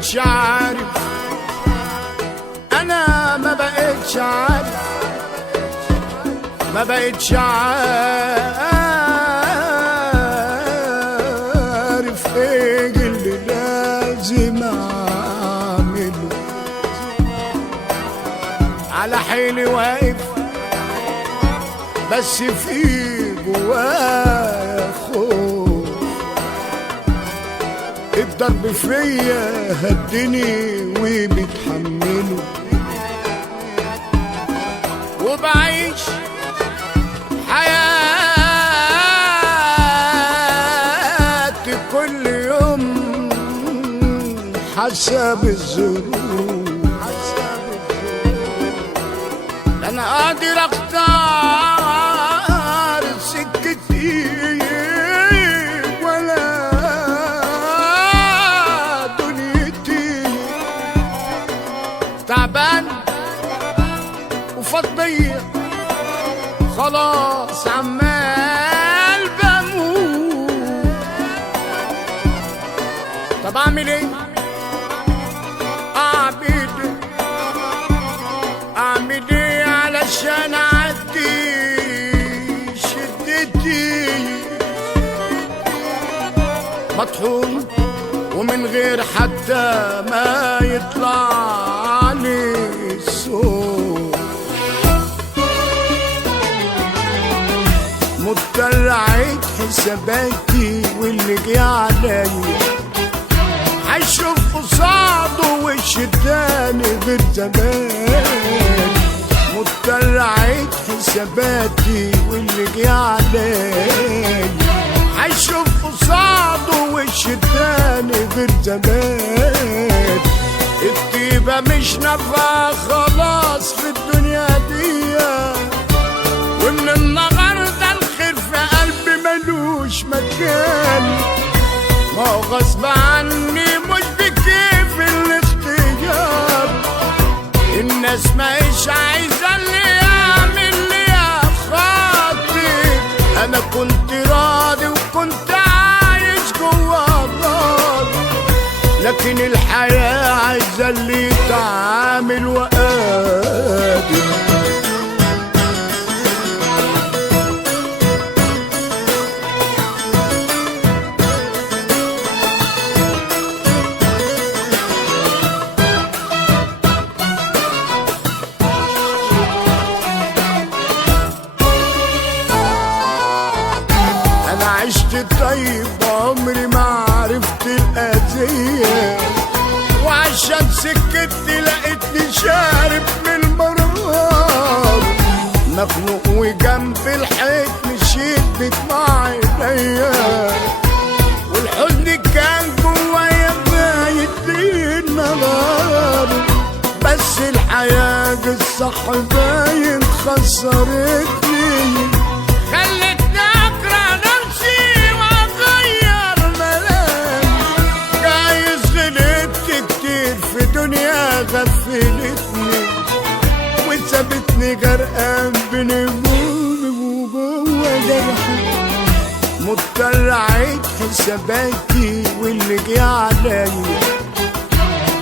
بقتش عارف، انا ما بقتش عارف، ما بقتش عارف ايه اللي لازم اعمله. على حيلي واقف بس في جوايا خوف، الضرب فيا هدني وبتحمله، وبعيش حياتي كل يوم حسب الظروف. انا قادر اختار سكتي ولا دنيتي، تعبان وفضية خلاص عمال بموت. طب اعمل ايه؟ اعمل ايه علشان اعدي شدتي؟ مطحون ومن غير حتى ما يطلع لي الصوت، مضطر اعيد حساباتي واللي جه عليا هشوف قصاده وش التاني غير زمان. مضطر اعيد حساباتي واللي جه عليا هشوف قصاده وش التاني غير زمان. الطيبة مش نافعة خلاص في الدنيا دي، ومن النهارده الخير في قلبي ملوش مكان. ما هو غصب عني مش بكيف الاختيار، الناس ماهيش عايزة اللي يعمل لي خاطر. انا كنت راضي وكنت عايش جوا النار، لكن الحياة عايزة اللي يتعامل وقادر. عشت طيب عمري ما عرفت الأذية، وعشان سكتي لقيتني شارب من المرار. مخنوق وجنب الحيط مشيت بدمع عينيا، والحزن كان جوايا بايت ليل نهار. بس الحياة الصح باين خسرتني، غفلتني وسابتني غرقان بنمومي وجوه جرحي. مضطر اعيد حساباتي واللي جه عليا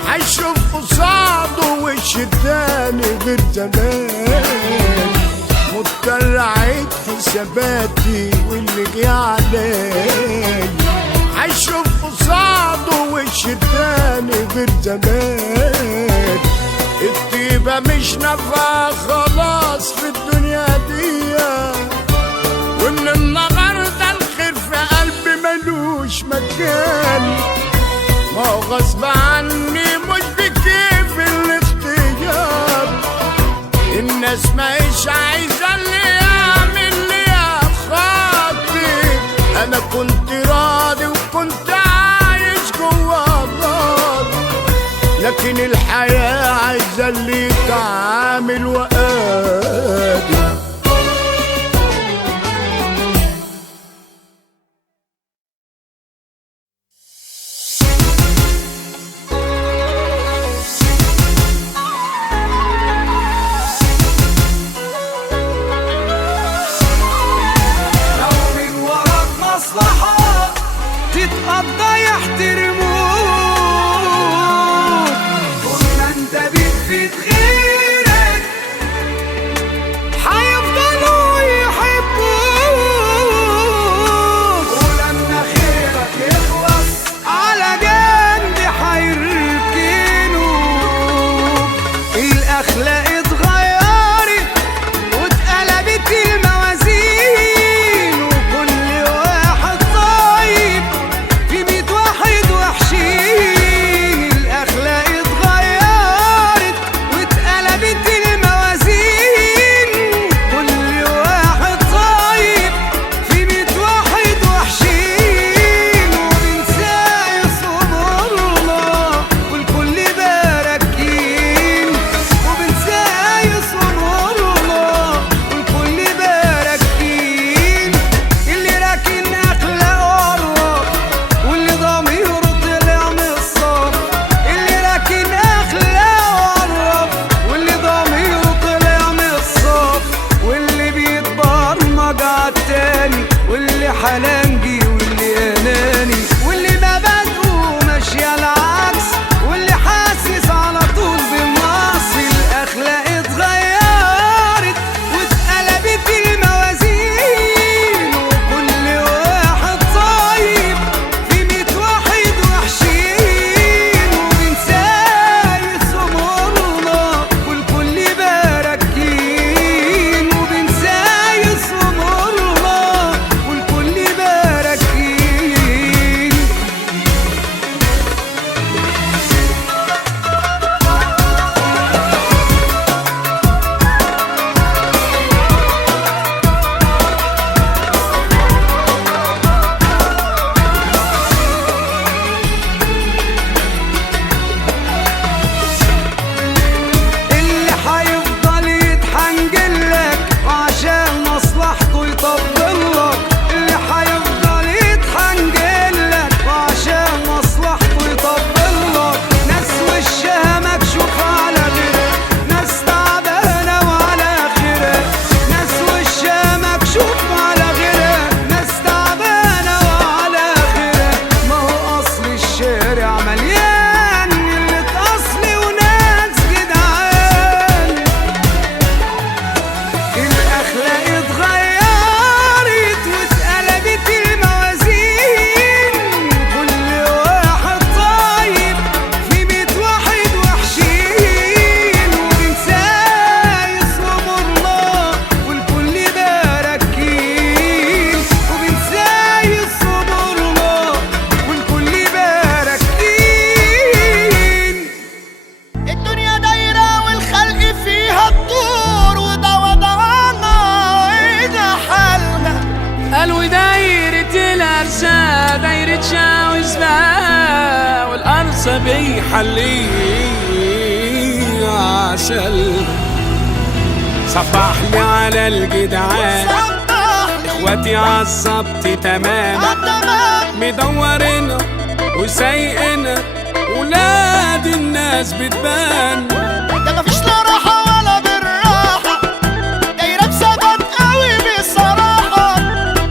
هشوف قصاده وش التاني غير زمان. مضطر اعيد حساباتي واللي جه عليا هشوف قصاده وش التاني غير زمان. الطيبة مش نافعة خلاص في الدنيا دي، ومن النهارده الخير في قلبي ملوش مكان. ما هو غصب عني مش بكيف الاختيار، الناس ماهيش عايزة اللي يعمل لي خاطر. انا كنت راضي وكنت عايش جوا النار، لكن الحياة عايزة اللي يتعامل وقادر. تتقضى يحترموك الأخلاق اتغيرت واتقلبت الموازين، وكل واحد طيب في 100 واحد وحشين. الأخلاق اتغيرت واتقلبت الموازين، كل واحد طيب في 100 واحد وحشين. وبنساي صبرنا والكل باركين، وبنساي صبرنا والكل باركين. اللي راكن أخلاقه قرب واللي ضميره طلع من الصف، اللي راكن أخلاقه قرب واللي ضميره طلع من الصف، واللي بيتبرمج عالتاني واللي حلنجي واللي أناني واللي مبادئه ماشية العكس واللي حاسس على طول بالنقص. الأخلاق اتغيرت واتقلبت الموازين، وكل واحد طيب في 100 واحد وحشين. وبنساي صبرنا والكل باركين، وبنساي صبرنا والكل باركين. اللي حيفضل يتحنجلك وعشان مصلحته يطبلك، اللي حيفضل يتحنجلك وعشان مصلحته يطبلك. ناس وشها مكشوف على غيرها، ناس تعبانة وعلى آخرها، ناس وشها مكشوف على غيرها، ناس تعبانة وعلى آخرها. ما هو أصل الشارع مليان قلة أصل وناس جدعان. الأخلاق اتغيرت واتقلبت الموازين، كل واحد طيب في 100 واحد وحشين. وبنساي صبرنا والكل باركين، وبنساي صبرنا والكل باركين. الدنيا دايرة والخلق فيها الطور، وده وضعنا وده حالنا. قالوا دايرة الأرزاق دايرة شاوز بقى، والقرصة بيحليه عسل. صبح لي على الجدعان اخواتي عالظبط تمام، مدورنا وسايقنا ولاد الناس بتبان. ده مفيش لا راحة ولا بالراحة، دايرة بثبات قوي بصراحة.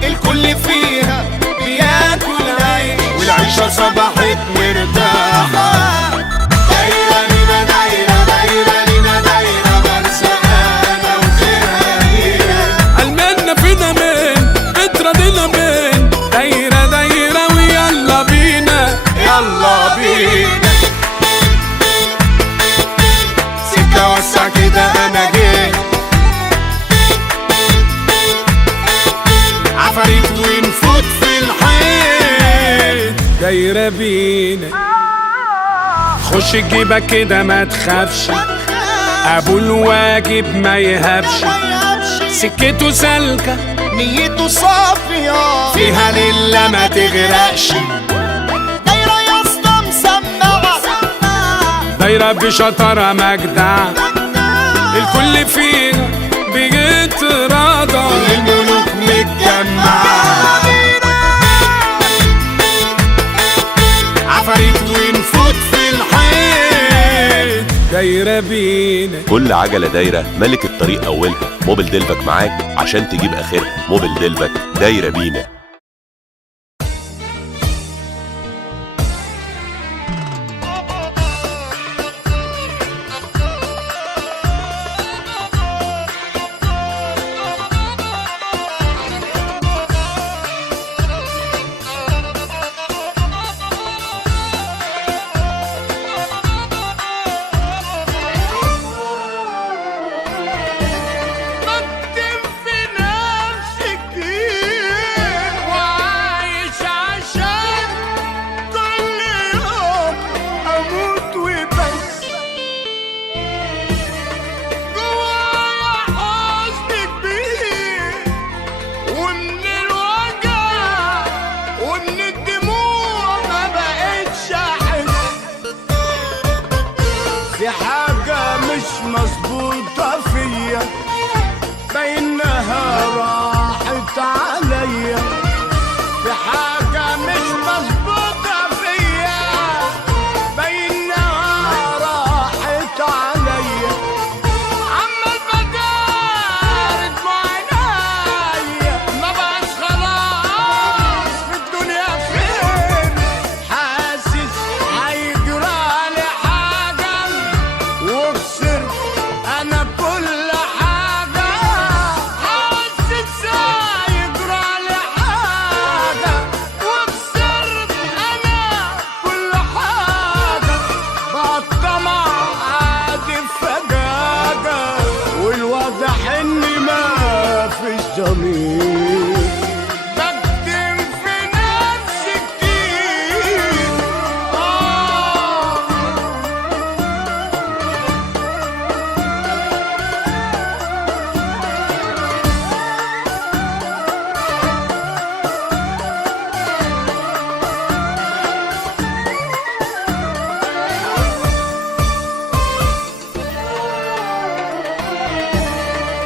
الكل فيها بياكل عيش والعيشة صبحت مرتاحة. دايرة لينا دايرة، دايرة لينا دايرة، مرسقانة وخيرها لينا. المنا فينا من بتراضينا من دايرة دايرة ويلا بينا يلا بينا سكة وسع كده أنا جيت، عفاريت ونفوت في الحيط. دايرة بينا خش جيبك كده ما تخافش، ابو الواجب ما يهبش، سكته سالكة نيته صافية فيها لله ما تغرقش. دايرة يا اسطى مسمعة، دايرة بشطارة مجدع، الكل فيها بيتراضى، الملوك متجمعة. عفاريت ونفوت في الحيط. دايرة بينا كل عجلة دايرة ملك الطريق أولها. موبيل ديلفك معاك عشان تجيب آخرها. موبيل ديلفك دايرة بينا. في حاجة مش مظبوطة فيا، بينها راحت عليا. في حاجة مش مظبوطة فيا، بينها راحت عليا. عمال بدار دموع عينيا، ما بقاش خلاص في الدنيا خير. حاسس هيجرالي حاجة وخسرت أنا كل حاجة. حاسس هيجرالي حاجة وخسرت أنا كل حاجة. بقى الطمع عادي فجاجة، والواضح إني ما فيش ضمير. بكتم في نفسي كتير.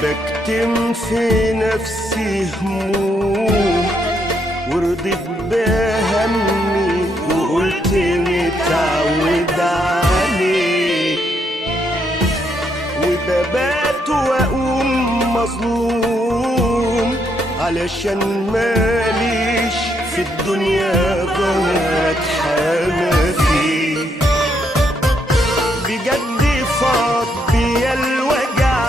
بكتم في نفسي هموم، ورضيت بهمي وقلت متعود عليه. وببات واقوم مظلوم علشان ماليش في الدنيا بتحامى فيه. بجد فاض بيا الوجع،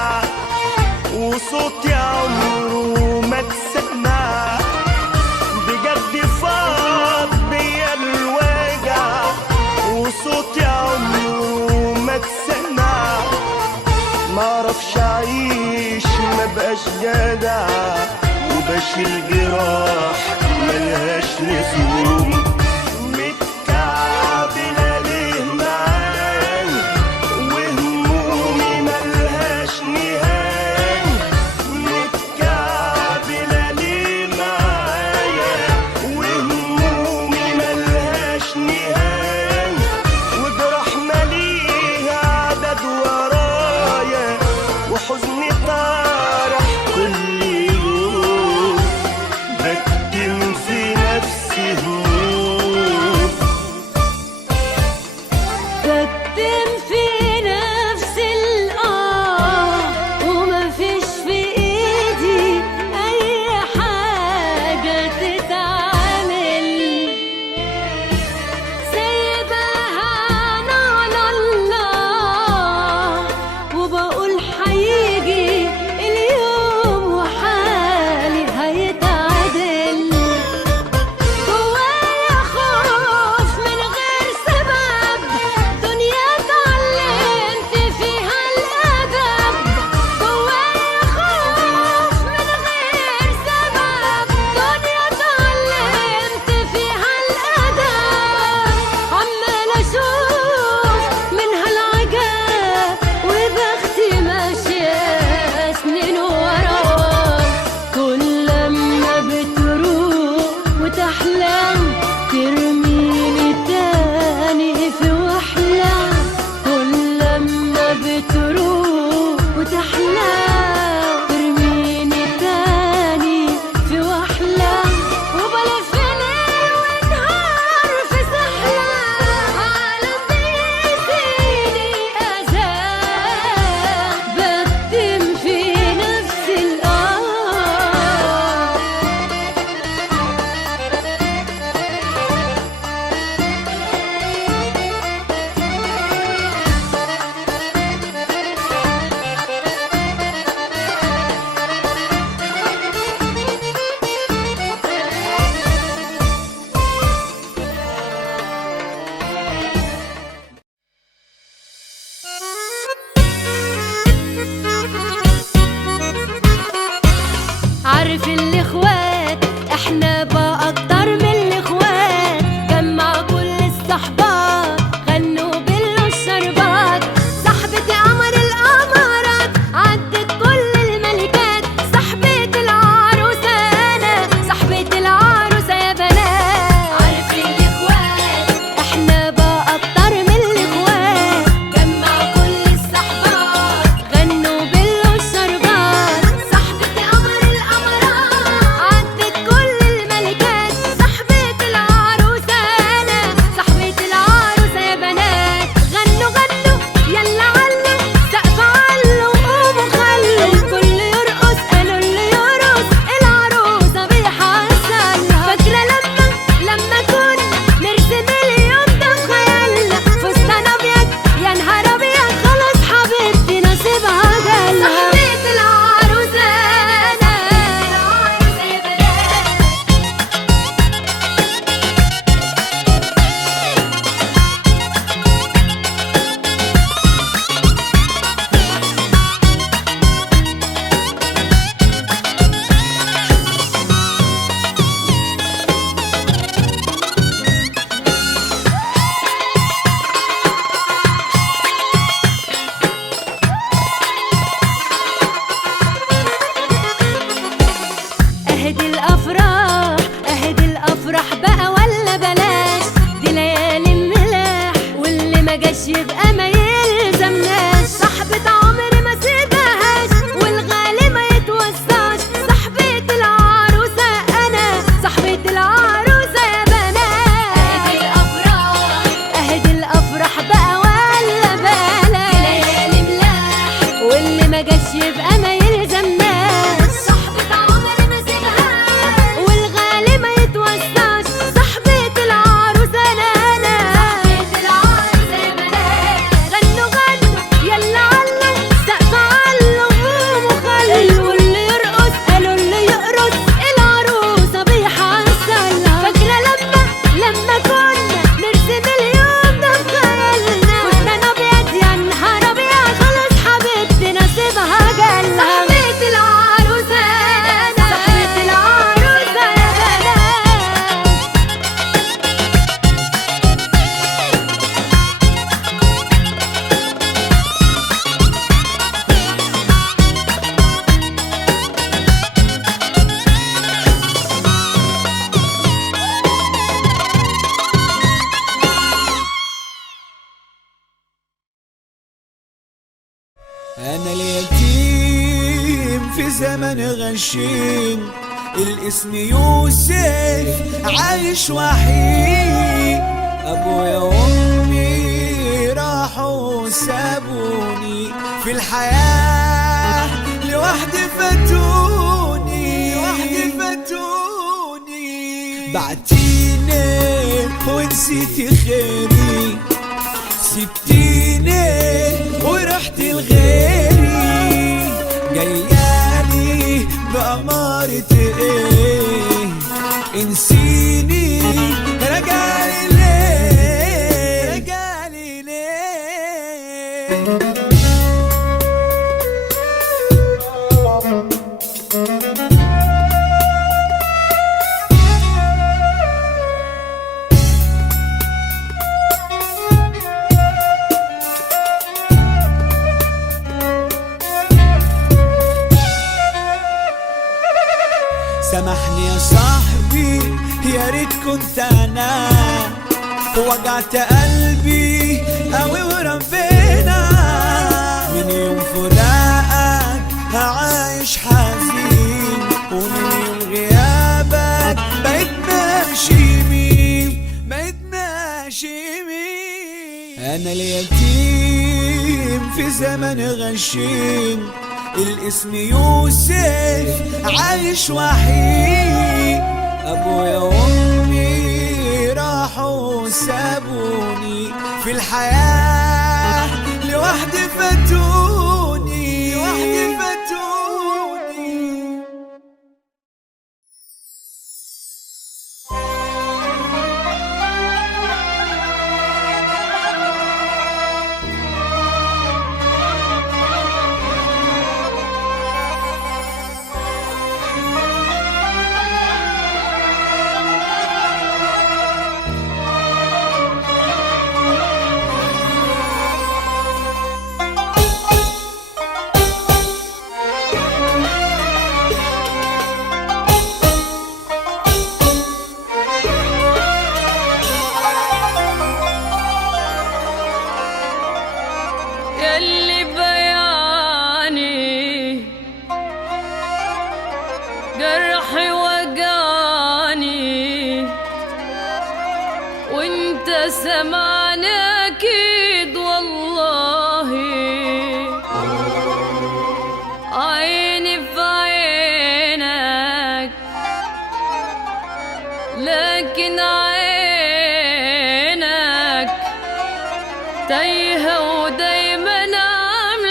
وصوتي عمره ما اتسمع. بجد فاض بيا الوجع، وصوتي عمره ما اتسمع. معرفش اعيش مبقاش جدع، وبشيل جراح ملهاش لزوم. متكعبلة ليه معايا، وهمومي ملهاش نهاية. متكعبلة ليه معايا، وهمومي ملهاش نهاية. وجراح ماليها عدد ورايا، وحزني طارح كل يوم. بكتم في نفسي هموم. بكتم في نفسي ومفيش في ايدي اي حاجة تتعمل. سايباها على الله، وبقول هيجي اليوم وحالي هيتعدل. جوايا خوف من غير سبب، دنيا اتعلمت فيها الأدب. جوايا خوف من غير سبب، دنيا اتعلمت فيها الأدب. عمال أشوف منها العجاب، وبختي ماشية سنين وراه. كل لما بتروح وتحلم، ترميني تاني في وحلة. كل لما بتروح وتحلم، ترميني تاني في وحلة. وبلف ليل ونهار في سحلة، عالم بيزيني أذى. بكتم في نفسي عارف الاخوات احنا بقى اكتر من الاخوات. جمع كل الصحبات، غنوا بلوا الشربات. صاحبتي قمر القمرات، عدت كل الملكات. صاحبة العروسة انا، صاحبة العروسة يا بنات. عارف الاخوات احنا بقى اكتر من الاخوات. جمع كل أنا اليتيم في زمن غشيم، الاسم يوسف عايش وحيد. أبويا وأمي راحوا سابوني في الحياة لوحدي فاتوني، بعتيني ونسيتي خيري، سبتيني ورحتي لغيري، جايالي بأمارة ايه؟ انسيني رجعلي ليه؟ سامحني يا صاحبي يا ريت كنت انا، وجعت قلبي قوي وربنا، من يوم فراقك هعيش حزين، ومن يوم غيابك بقيت ماشي مين. انا اليتيم في زمن غشيم، الاسم يوسف عايش وحيد. أبويا وأمي راحوا سابوني في الحياة لوحدي فاتوني. ياللي بياني جرحي وجاني، وانت سمعني اكيد والله، عيني في عينك لكن عينك تايهة ودايما عم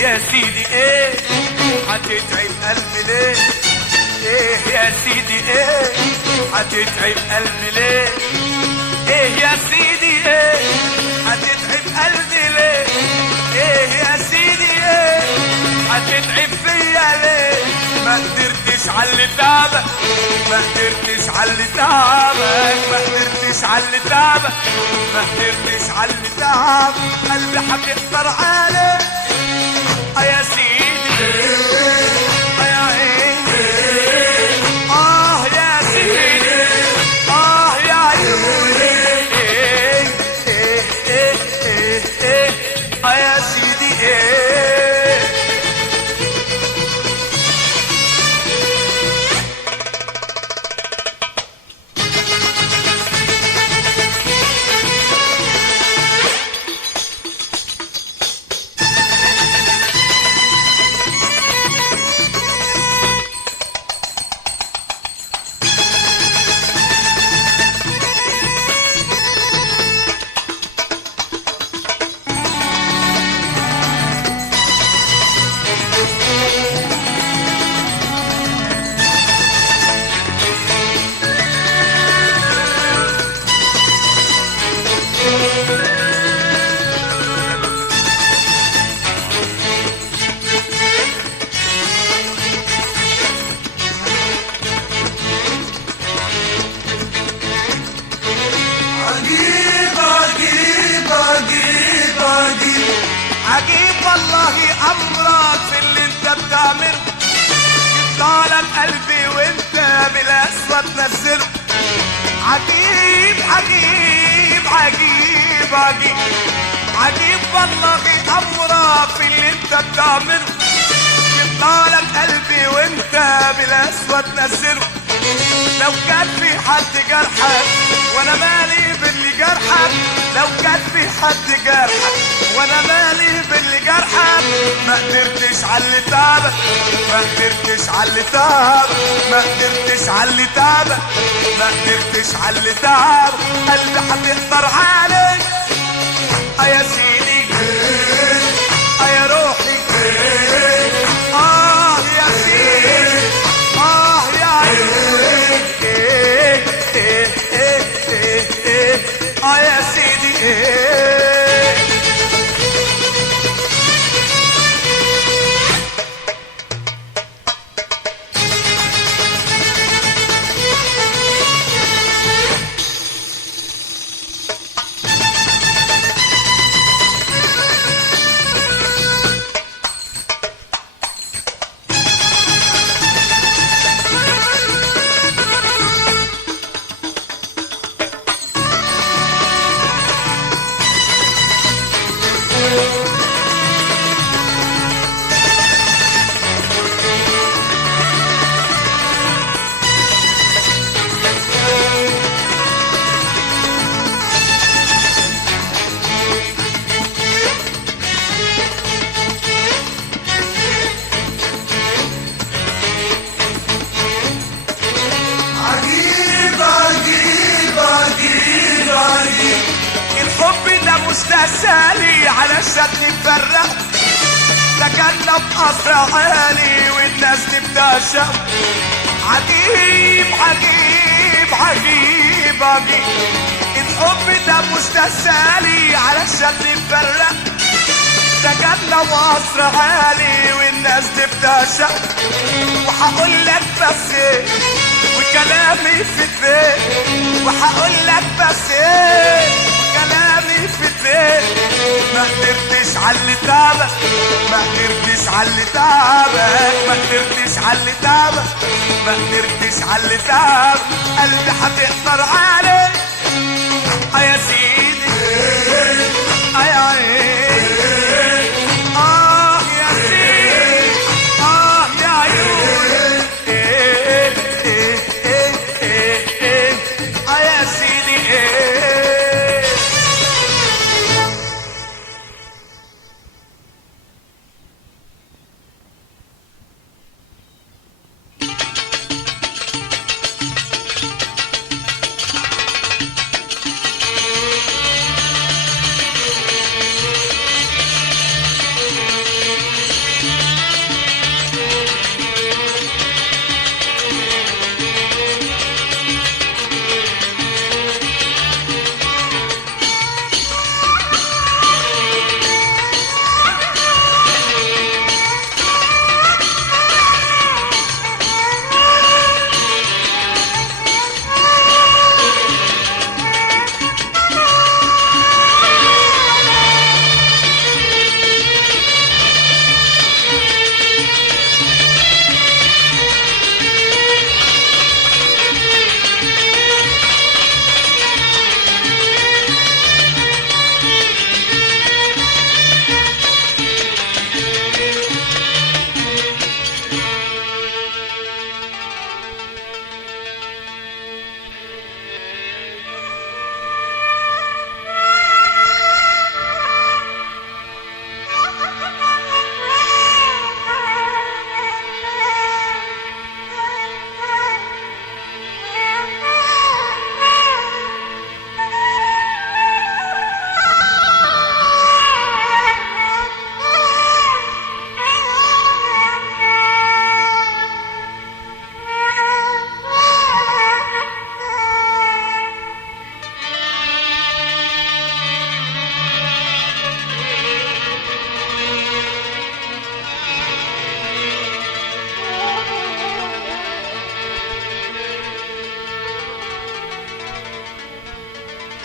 يا سيدي ايه هتتعب قلبي ليه؟ ايه يا سيدي ايه هتتعب قلبي ليه؟ ايه يا سيدي ايه هتتعب قلبي ليه؟ ايه يا سيدي ايه هتتعب فيا ليه؟ ما قدرتش على اللي تعبك، ما قدرتش على اللي تعبك، ما قدرتش على اللي تعبك، ما قدرتش على اللي تعبك، قلبي هتقدر عليك يا سيدي يا عيني يا سيدي يا عيوني يا سيدي عجيب والله امرك في اللي انت بتعمله، يطلع لك قلبي وانت بالاسود تنزله. عجيب عجيب عجيب عجيب عجيب والله امرك في اللي انت بتعمله، يطلع لك قلبي وانت بالاسود تنزله. لو كان في حد جرحك وانا مالي باللي جرحك، لو كان في حد جرحك وانا مالي باللي جرحك، ما قدرتش على اللي تعبك، ما قدرتش على اللي تعبك، ما قدرتش على اللي تعبك، ما قدرتش على اللي تعبك، قلبي هتقدر عليك يا سيدي يا روحي يا سيدي يا عيوني يا سيدي الحب ده مستسالي علشان نفرق، سكننا في قصر عالي والناس دي بتعشق. عجيب عجيب عجيب عجيب الحب ده مستسالي علشان نفرق، سكننا في قصر عالي والناس دي بتعشق. وهقول لك بس ايه وكلامي في البيت، وهقول لك بس ايه كلامي في البيت، ما قدرتش على اللي تعبك، ما قدرتش على اللي تعبك، ما قدرتش على اللي تعبك، ما قدرتش على اللي تعبك، قلبي هتقدر عليك يا سيدي يا عيني يا سيدي يا عيوني يا سيدي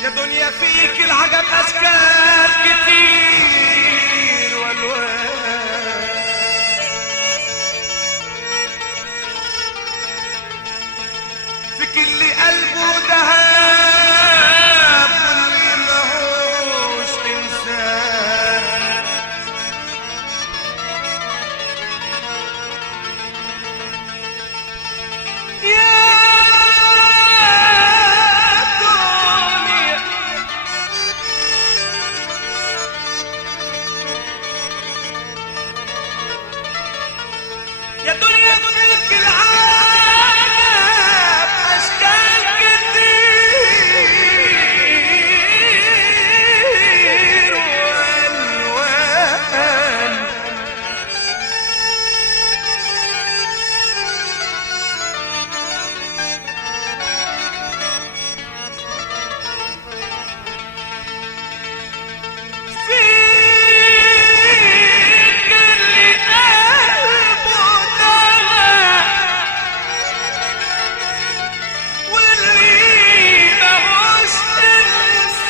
يا دنيا فيك العجب اشكال كتير والوان، فيك اللي قلبه دهب واللي ماهوش انسان، يا يا دنيا فيك العجب اشكال كتير والوان، فيك اللي قلبه دهب واللي ماهوش انسان،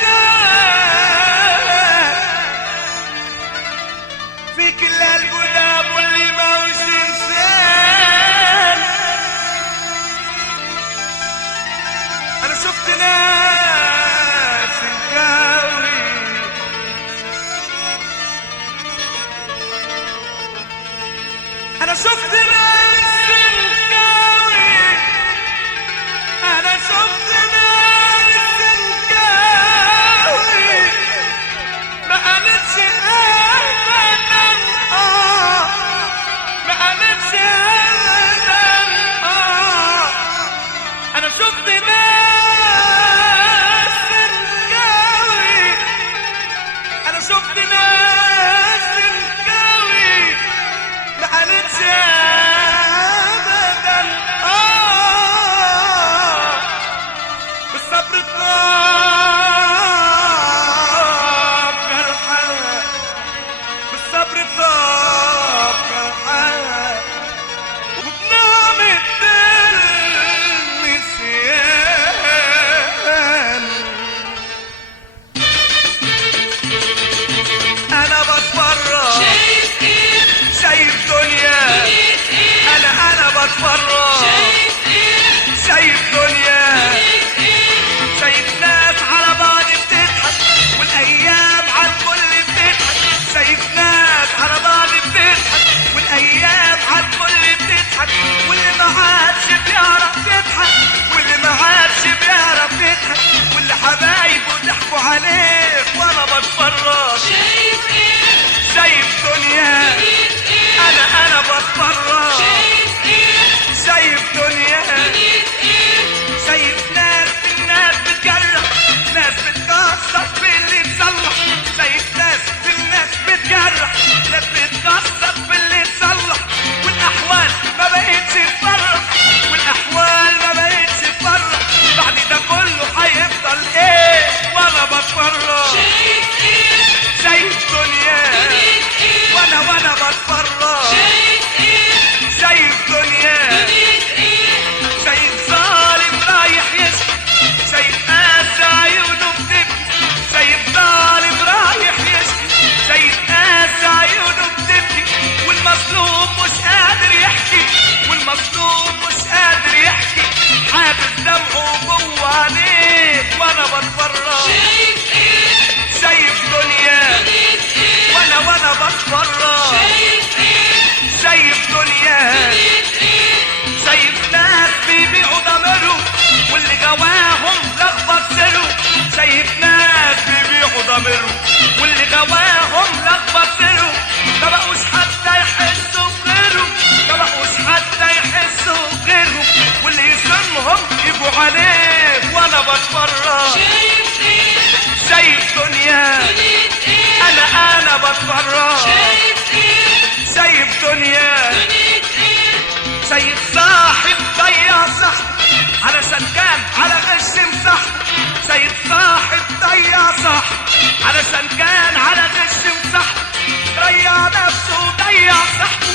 فيك اللي قلبه دهب واللي ماهوش انسان. انا شفت ناس الكاوي، انا شفت ناس الكاوي، انا شفت ناس الكاوي ما قالتش ابدا ما قالتش ابدا انا شفت ناس الكاوي، انا شفت ناس الكاوي ما قالتش ابدا بالصبر طاب جرحها، بالصبر طاب جرحها وبنعمة النسيان. انا بتفرج شايف دنيا، انا بتفرج شايف دنيا، شايف ناس على بعض بتضحك والايام على الكل بتضحك، شايف ناس على بعض بتضحك والايام على الكل بتضحك، واللي ما عادش بيعرف يضحك واللي ما عادش بيعرف يضحك، واللي حبايبه ضحكوا عليه وانا بتفرج شايف دنيا، انا بتفرج شايف دنيا، شايف ناس الناس بتجرح، ناس بتكسر في اللي تصلح، شايف ناس في الناس بتجرح، ناس بتكسر في اللي تصلح، والاحوال ما بقتش تفرح، والاحوال ما بقتش تفرح، بعد ده كله هيفضل ايه وانا بتفرج شايف دنيا، وانا بتفرج شايف دنيا، شايف ظالم رايح يشكي، شايف ناس عيونه بتبكي، شايف ظالم رايح يشكي، شايف ناس عيونه بتبكي، والمظلوم مش قادر يحكي، والمظلوم مش قادر يحكي، حابب دمعه جوه عينيه وانا بتفرج شايف دنيا، وانا بتفرج شايف دنيا، شايف ناس بيبيعوا ضميرهم واللي جواهم لخبط سرهم، شايف ناس بيبيعوا ضميرهم واللي جواهم لخبط سرهم، ما بقوش حتى يحسوا بغيرهم، ما بقوش حتى يحسوا بغيرهم، واللي يظلمهم يجوا عليه وانا بتفرج شايف دنيا، انا بتفرج شايف دنيا، شايف صاحب ضيع صاحب علشان كان على غش مصاحب، شايف صاحب ضيع صاحب علشان كان على غش مصاحب، ضيع نفسه ضيع صاحبه،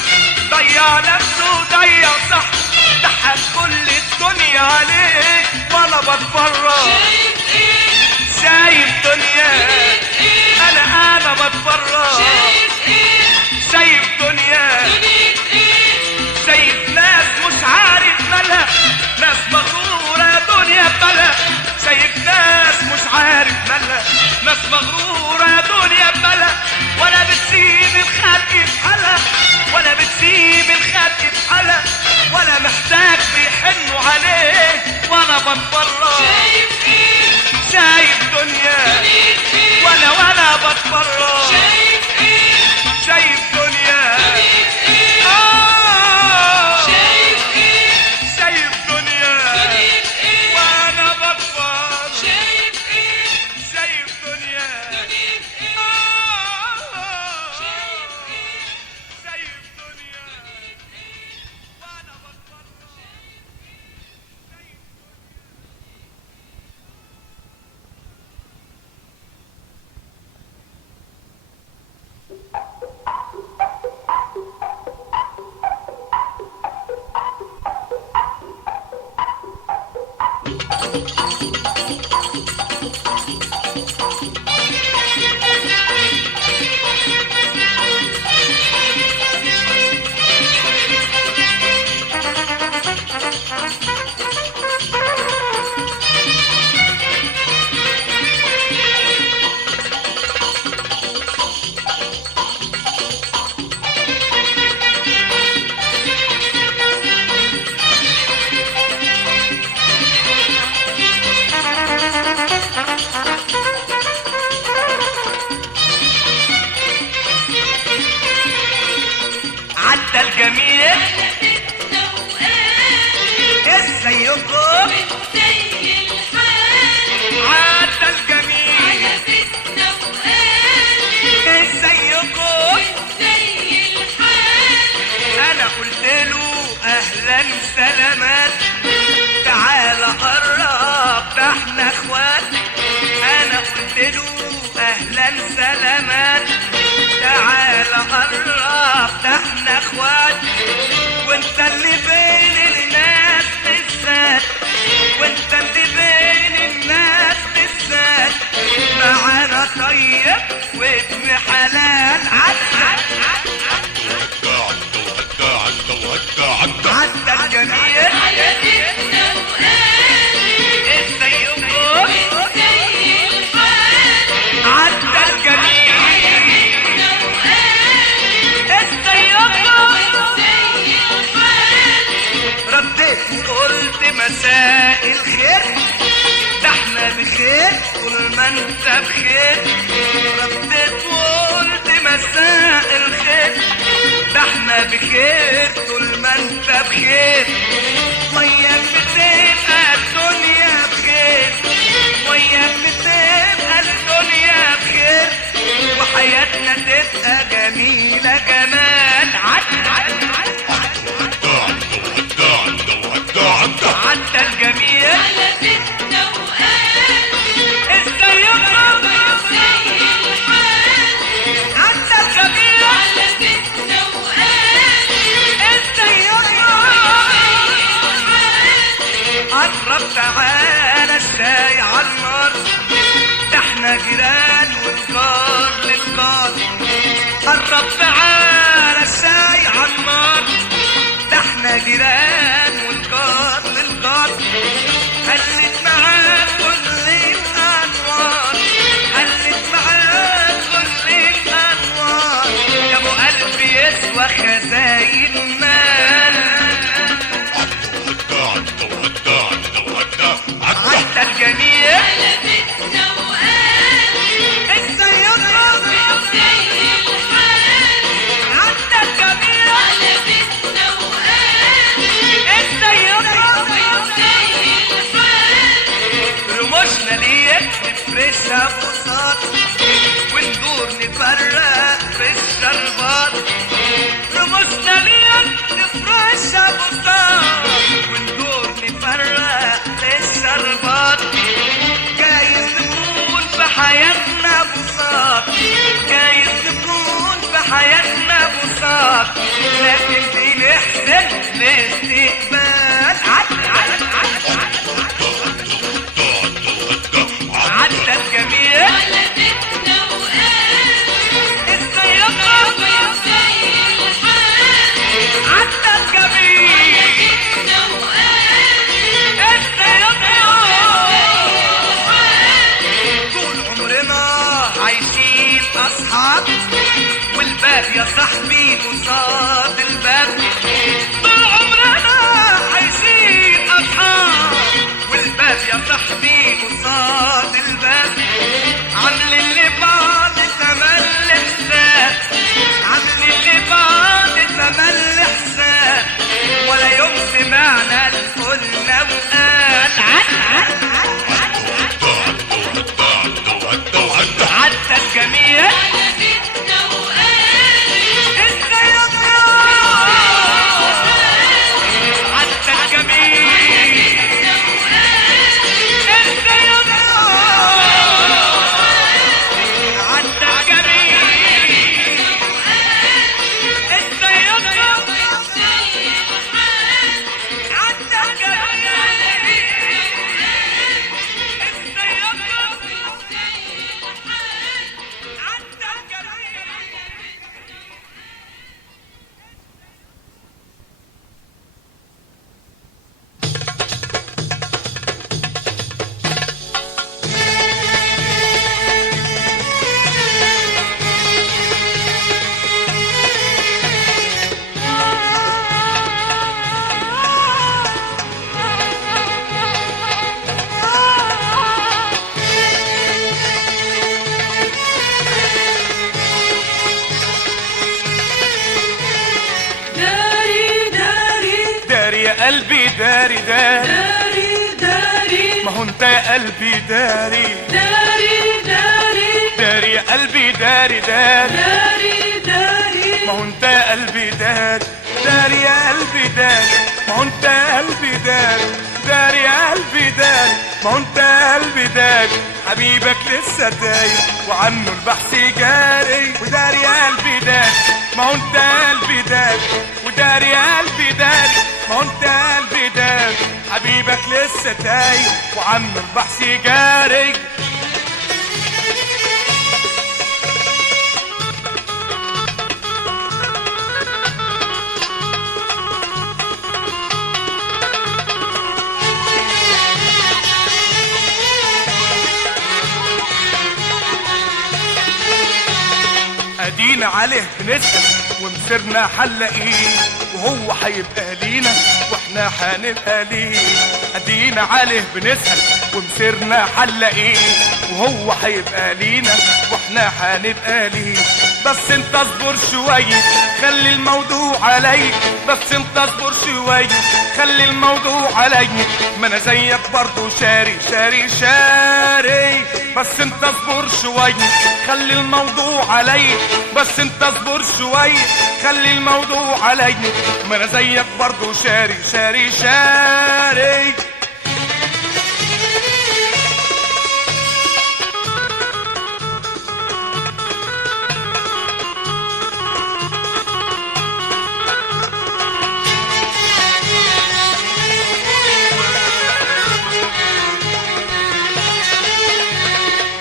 ضيع نفسه ضيع صاحبه، ضحك كل الدنيا عليك وانا بتفرج مليان سلامات. تعال قرب ده احنا اخوات، وانت اللي بين الناس بالذات، وانت اللي بين الناس بالذات. معانا طيب وابن حلال. عدى الجميل مساء الخير، ده احنا بخير طول ما انت بخير. رديت وقلت مساء الخير، ده احنا بخير طول ما انت بخير. وياك بتبقى الدنيا بخير، وياك بتبقى الدنيا بخير، وحياتنا تبقى جميلة جمال. عدى الجميل على ستنا وقال ازاي يقرب زي الحال. عدى الجميل على ستنا وقال ازاي يقرب قرب تعالى الشاي عالنار، ده احنا جيران والجار للجار. قرب تعالى الشاي عالنار، ده احنا جيران والجار للجار. قلت معاك كل الانوار، قلت معاك كل الانوار. يا ابو قلبي يسوى خزاين مال. عدى الجميل على بيتنا وقال ازاي يقرب زي الحال. عدى الجميل على بيتنا وقال ازاي يقرب زي الحال. رموشنا ليك نفرشها بساط، وندور نفرق في الشربات. رموشنا ليك نفرشها بساط، وندور نفرق في الشربات. جايز نكون في حياتنا بساط، جايز نكون في حياتنا بساط، لكن بنحسن الاستقبال. عدى الجميل على بيتنا وقال ازاي يقرب زي الحال. عدى الجميل على بيتنا وقال ازاي يقرب. طول عمرنا عايشين اصحاب، والباب يا صاحبي قصاد الباب. طول عمرنا عايشين اصحاب، والباب يا صاحبي قصاد الباب. عاملين لبعض تملي حساب، عاملين لبعض تملي حساب، ولا يوم سمعنا القلنا وقال. عدى الجميل على بيتنا وقال ازاي يقرب. عدى الجميل ازاي يقرب. عدى الجميل ازاي يقرب. عدى قلبي داري داري داري داري ما هو انت يا قلبي داري داري داري داري يا قلبي داري داري داري داري ما هو انت يا قلبي داري داري يا قلبي داري ما هو انت يا قلبي داري داري يا قلبي داري ما هو انت قلبي داري حبيبك لسه تايه وعنه البحث جاري وداري يا قلبي داري ما هو انت قلبي داري وداري يا قلبي داري ما هو انت قلبي داري حبيبك لسه تايه وعنه البحث جاري ادينا عليه بنسأل ومسيرنا حنلاقيه وهو هيبقى لينا واحنا هنبقى ليه ادينا عليه بنسأل ومسيرنا حنلاقيه وهو هيبقى لينا واحنا هنبقى ليه بس انت اصبر شوية خلي الموضوع علي بس انت اصبر شوية خلي الموضوع علي ما انا زيك برضو شاري بس انت اصبر شوية خلي الموضوع علي بس انت اصبر شوية خلي الموضوع علي ما انا زيك برضو شاري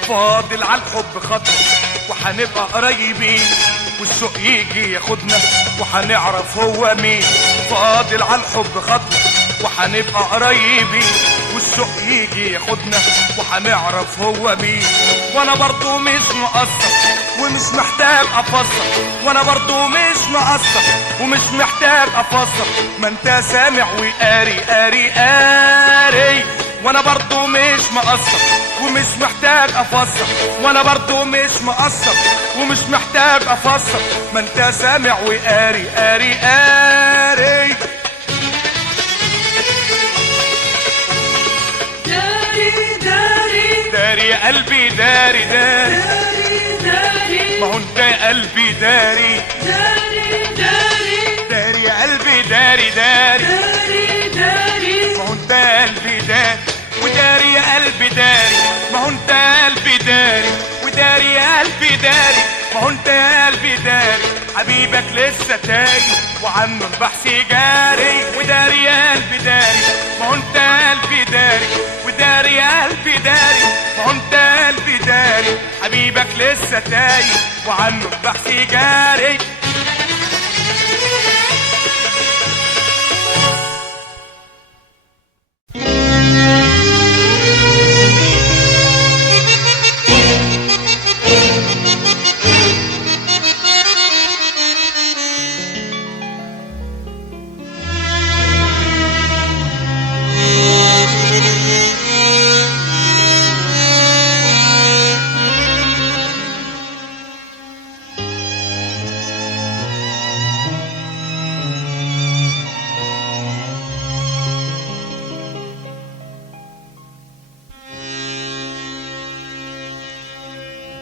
فاضل على الحب خطوة وحنبقى قريبين والشوق يجي ياخدنا وحنعرف هو مين فاضل على الحب خطوة وحنبقى قريبين والشوق يجي ياخدنا وحنعرف هو مين وانا برضو مش مقصر ومش محتاج افسر وانا برضو مش مقصر ومش محتاج افسر ما انت سامع وقاري وانا برضو مش مقصر ومش محتاج افسر وانا برضو مش مقصر ومش محتاج افسر ما انت سامع وقاري داري يا قلبي داري ما هو انت يا قلبي داري داري يا قلبي داري ما هو انت يا قلبي داري وداري يا قلبي داري ما هو انت يا قلبي داري وداري يا قلبي داري ما هو انت يا قلبي داري حبيبك لسه تايه وعنه البحث جاري وداري يا قلبي داري ما هو انت يا قلبي داري وداري يا قلبي داري ما هو انت يا قلبي داري حبيبك لسه تايه وعنه البحث جاري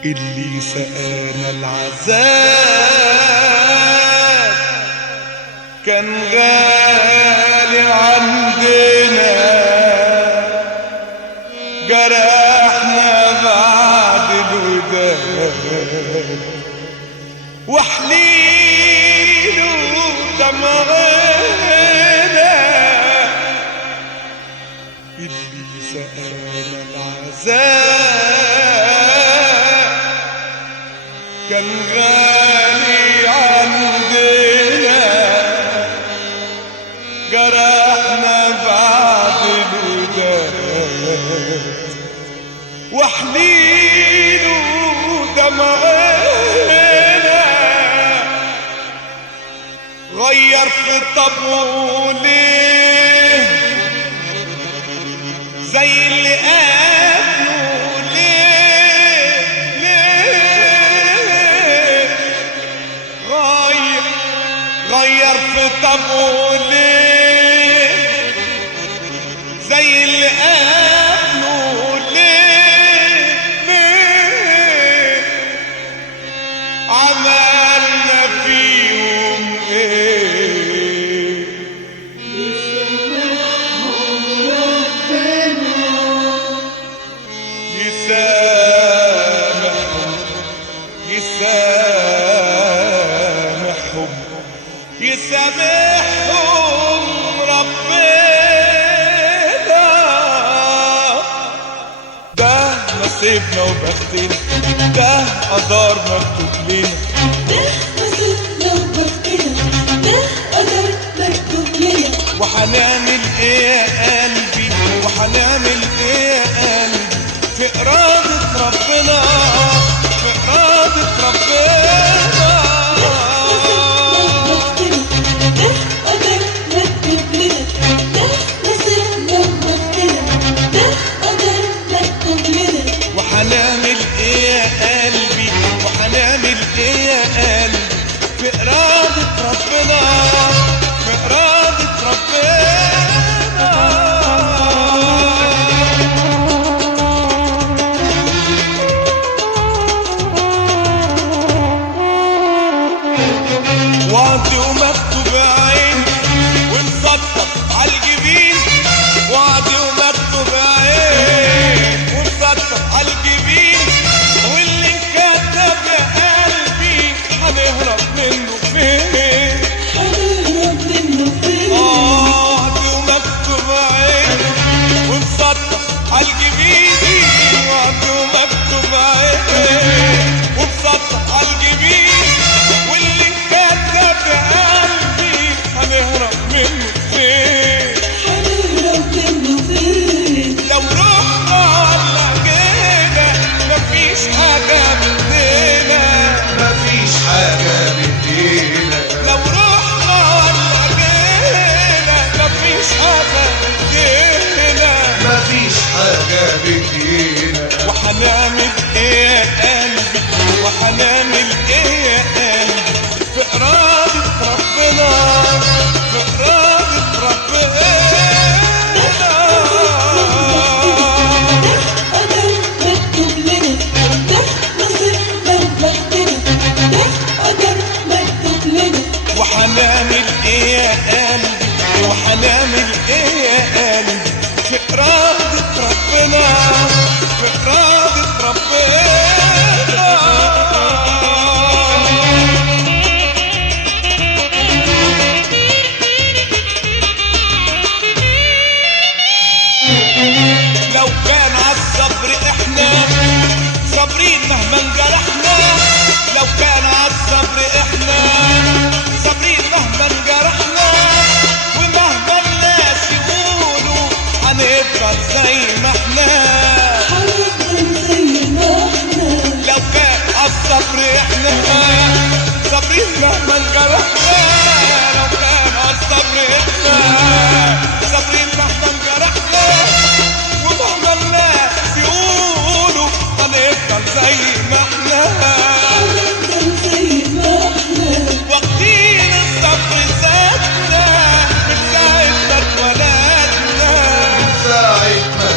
اللي سقانا العذاب كان غالي عندنا جرحنا بعد الوداد وحليله دمعنا اللي سقانا العذاب كان غالي عندنا جرحنا بعد الوداد وحليله دمعنا غير خطابه ليه زي اللي قابله ليه غير خطابه ليه زي اللي قابله ليه عملنا فيهم ايه بختنا ده قدر مكتوب لنا. وحنعمل ايه يا قلبي وحنعمل ايه يا قلبي في إرادة ربنا في إرادة ربنا. وحنعمل ايه يا قلبي وحنعمل ايه يا قلبي في إرادة ربنا في إرادة ربنا. وعد ومكتوب عين ومسطر عالجبين. وعد ومكتوب عين ومسطر عالجبين. واللي انكتب يا قلبي هنهرب منه فين؟ وعد ومكتوب عين ومسطر عالجبين. وعد ومكتوب عين ومسطر عالجبين. واللي انكتب يا قلبي هنهرب منه فين؟ لو رحنا ولا جينا مفيش حاجة بدينا. مفيش حاجة بدينا. لو رحنا ولا جينا مفيش حاجة بدينا. مفيش حاجة بدينا. وحنعمل ايه يا قلبي وحنعمل ايه يا قلبي في إرادة ربنا في إرادة ربنا. وحنعمل ايه يا قلبي وحنعمل ايه يا قلبي في إرادة ربنا في إرادة ربنا. لو كان عالصبر احنا صابرين مهما انجرحنا. لو كان عالصبر احنا صابرين مهما انجرحنا. ومهما الناس يقولوا هنفضل زي ما احنا. لو كان عالصبر احنا صابرين مهما انجرحنا. لو كان عالصبر احنا صابرين مهما انجرحنا. ومهما الناس يقولوا هنفضل زي ما احنا. واخدين الصبر ذاتنا من ساعة ما اتولدنا. ساعة ما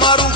دمروا